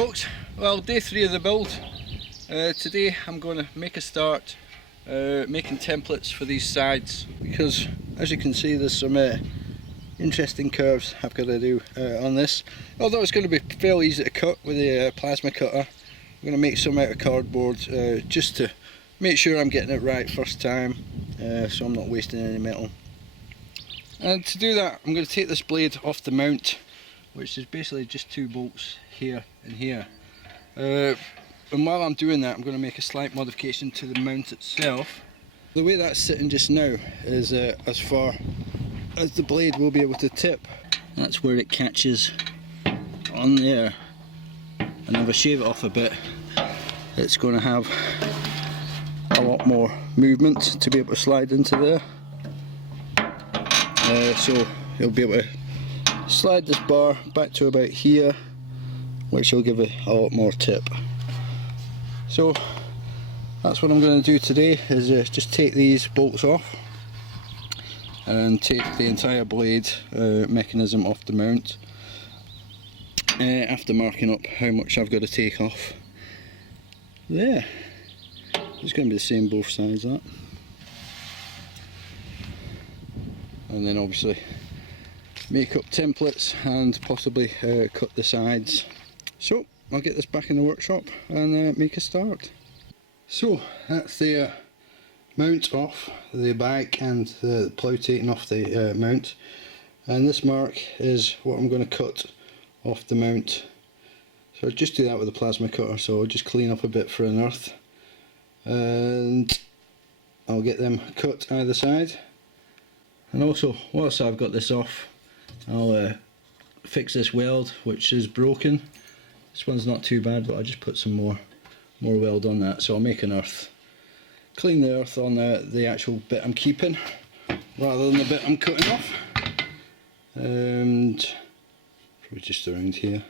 folks, well, day 3 of the build. Today I'm going to make a start making templates for these sides, because as you can see there's some interesting curves I've got to do on this. Although it's going to be fairly easy to cut with a plasma cutter, I'm going to make some out of cardboard just to make sure I'm getting it right first time, so I'm not wasting any metal. And to do that I'm going to take this blade off the mount, which is basically just 2 bolts here and here. And while I'm doing that I'm going to make a slight modification to the mount itself. The way that's sitting just now is as far as the blade will be able to tip. That's where it catches on there. And if I shave it off a bit, it's going to have a lot more movement to be able to slide into there. So you'll be able to slide this bar back to about here, which will give it a lot more tip. So that's what I'm going to do today, is just take these bolts off and take the entire blade mechanism off the mount, after marking up how much I've got to take off there. It's going to be the same both sides, that. And then obviously make up templates and possibly cut the sides. So I'll get this back in the workshop and make a start. So that's the mount off the bike and the plough taken off the mount, and this mark is what I'm going to cut off the mount. So I'll just do that with a plasma cutter, so I'll just clean up a bit for an earth and I'll get them cut either side. And also, whilst I've got this off, I'll fix this weld which is broken. This one's not too bad, but I'll just put some more weld on that. So I'll make an earth, clean the earth on the actual bit I'm keeping rather than the bit I'm cutting off, and probably just around here,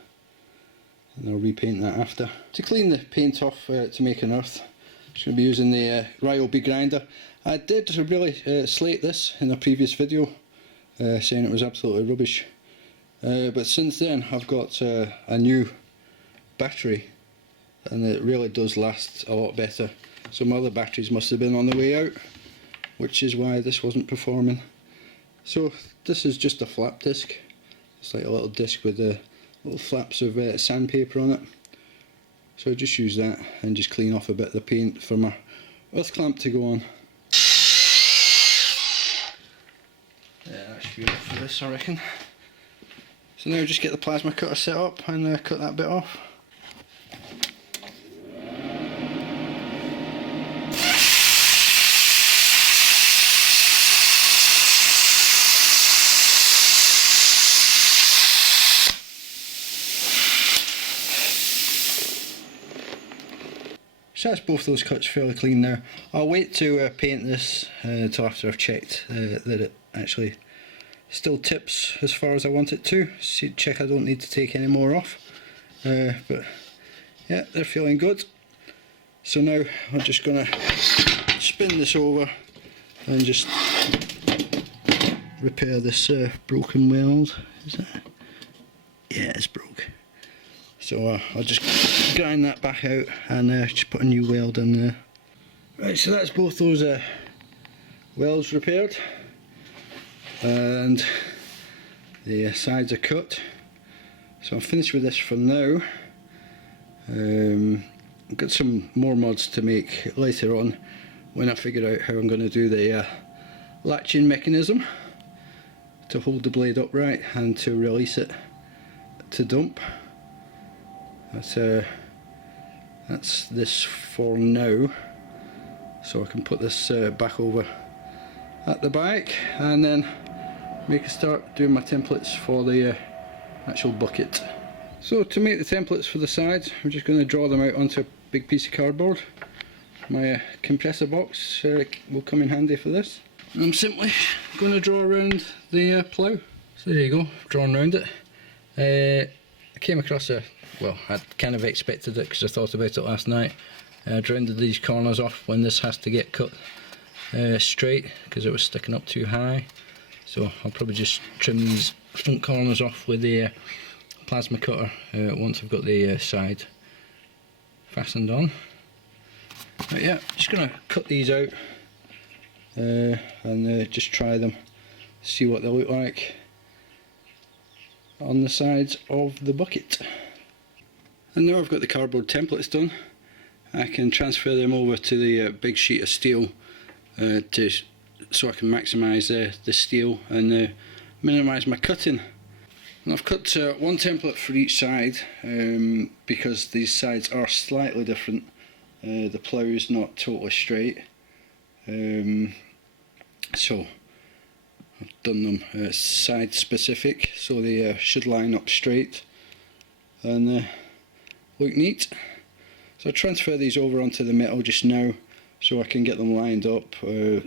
and I'll repaint that after. To clean the paint off to make an earth, I'm just going to be using the Ryobi grinder. I did really slate this in a previous video, saying it was absolutely rubbish, but since then I've got a new battery and it really does last a lot better. Some other batteries must have been on the way out, which is why this wasn't performing. So this is just a flap disc. It's like a little disc with little flaps of sandpaper on it. So I just use that and just clean off a bit of the paint for my earth clamp to go on. Yeah, that should be enough for this, I reckon. So now just get the plasma cutter set up and cut that bit off. So that's both those cuts fairly clean now. I'll wait to paint this until after I've checked that it actually still tips as far as I want it to. Check I don't need to take any more off. But yeah, they're feeling good. So now I'm just going to spin this over and just repair this broken weld. Is that? Yeah, it's broke. So I'll just grind that back out and just put a new weld in there. Right, so that's both those welds repaired, and the sides are cut. So I'm finished with this for now. I've got some more mods to make later on when I figure out how I'm going to do the latching mechanism to hold the blade upright and to release it to dump. That's this for now, so I can put this back over at the bike and then make a start doing my templates for the actual bucket. So to make the templates for the sides, I'm just going to draw them out onto a big piece of cardboard. My compressor box will come in handy for this. I'm simply going to draw around the plough. So there you go, drawn around it. I came across well, I kind of expected it because I thought about it last night. I rounded these corners off when this has to get cut straight because it was sticking up too high. So I'll probably just trim these front corners off with the plasma cutter once I've got the side fastened on. But yeah, just going to cut these out and just try them, see what they look like on the sides of the bucket. And now I've got the cardboard templates done, I can transfer them over to the big sheet of steel so I can maximise the steel and minimise my cutting. And I've cut one template for each side because these sides are slightly different. The plough is not totally straight, so I've done them side specific, so they should line up straight and look neat. So I transfer these over onto the metal just now so I can get them lined up,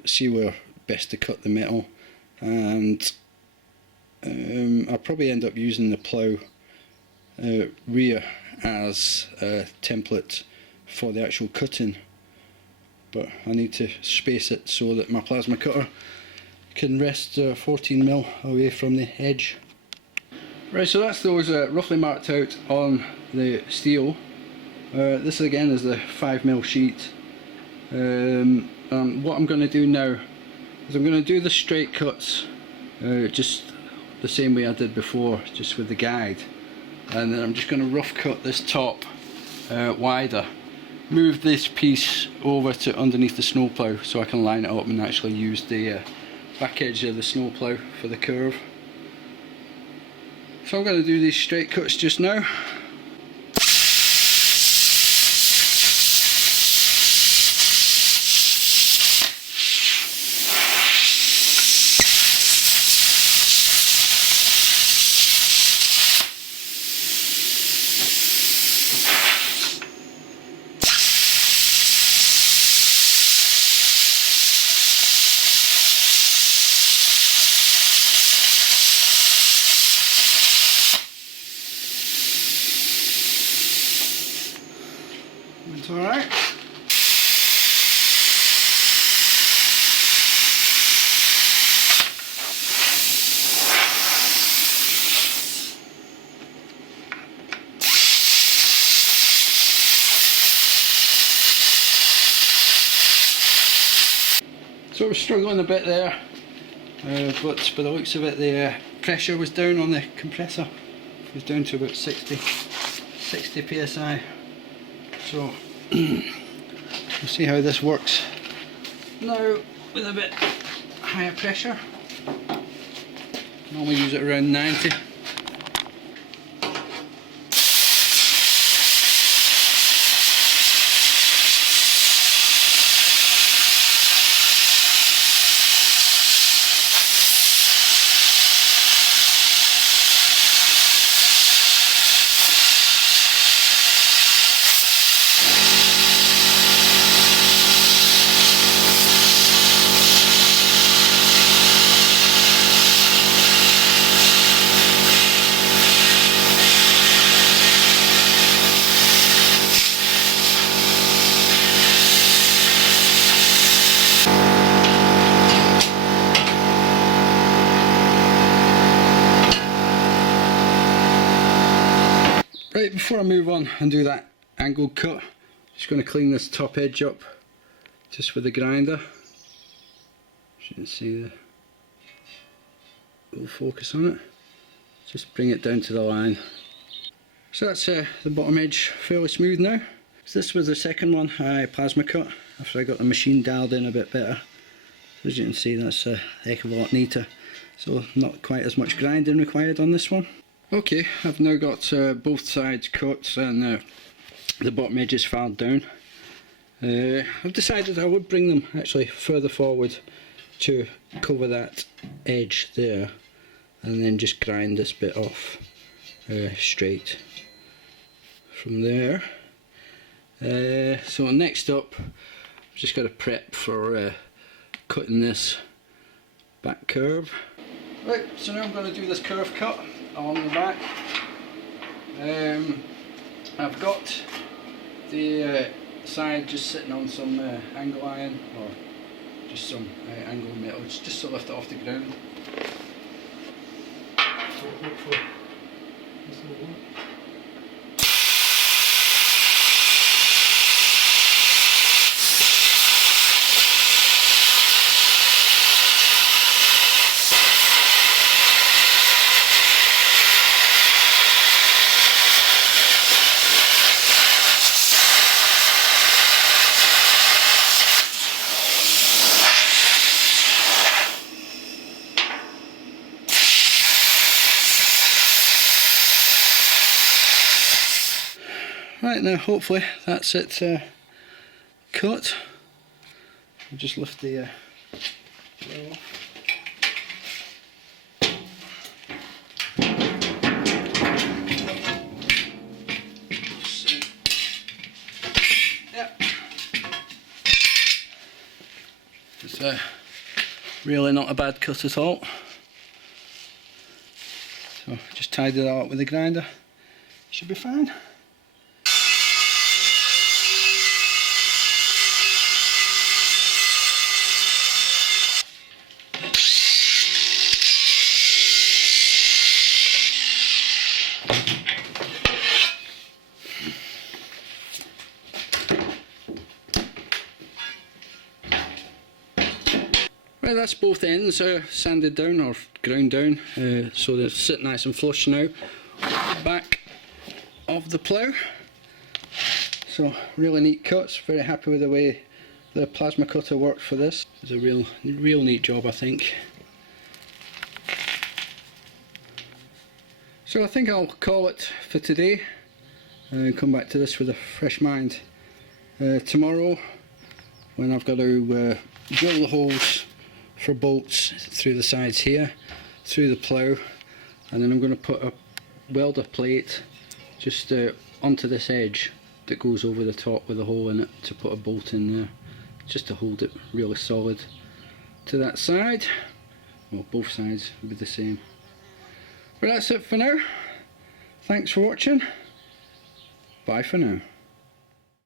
see where best to cut the metal, and I'll probably end up using the plough rear as a template for the actual cutting, but I need to space it so that my plasma cutter can rest 14mm away from the edge. Right, so that's those roughly marked out on the steel. This again is the 5mm sheet. What I'm going to do now is I'm going to do the straight cuts just the same way I did before, just with the guide, and then I'm just going to rough cut this top wider, move this piece over to underneath the snowplow so I can line it up and actually use the back edge of the snowplow for the curve. So I'm going to do these straight cuts just now. It's alright. So I was struggling a bit there, but by the looks of it the pressure was down on the compressor. It was down to about 60 psi. So we'll see how this works now with a bit higher pressure. Normally use it around 90. Right, before I move on and do that angled cut, just going to clean this top edge up just with the grinder. You can see the little focus on it. Just bring it down to the line. So that's the bottom edge fairly smooth now. So this was the second one I plasma cut after I got the machine dialed in a bit better. As you can see, that's a heck of a lot neater. So not quite as much grinding required on this one. Okay, I've now got both sides cut and the bottom edges filed down. I've decided I would bring them actually further forward to cover that edge there, and then just grind this bit off straight from there. So next up, I've just got to prep for cutting this back curve. Right, so now I'm going to do this curve cut along the back. I've got the side just sitting on some angle iron, or just some angle metal, just to lift it off the ground. So hopefully Right, now hopefully that's it cut. I'll just lift the floor off. Yep. It's really not a bad cut at all. So just tidy that up with the grinder. Should be fine. Right, that's both ends sanded down or ground down, so they sit nice and flush now. Back of the plough. So really neat cuts. Very happy with the way the plasma cutter worked for this. It's a real neat job, I think. So I think I'll call it for today and come back to this with a fresh mind tomorrow, when I've got to drill the holes for bolts through the sides here, through the plough, and then I'm going to put a welder plate just onto this edge that goes over the top with a hole in it to put a bolt in there, just to hold it really solid to that side. Well, both sides will be the same. But that's it for now. Thanks for watching. Bye for now.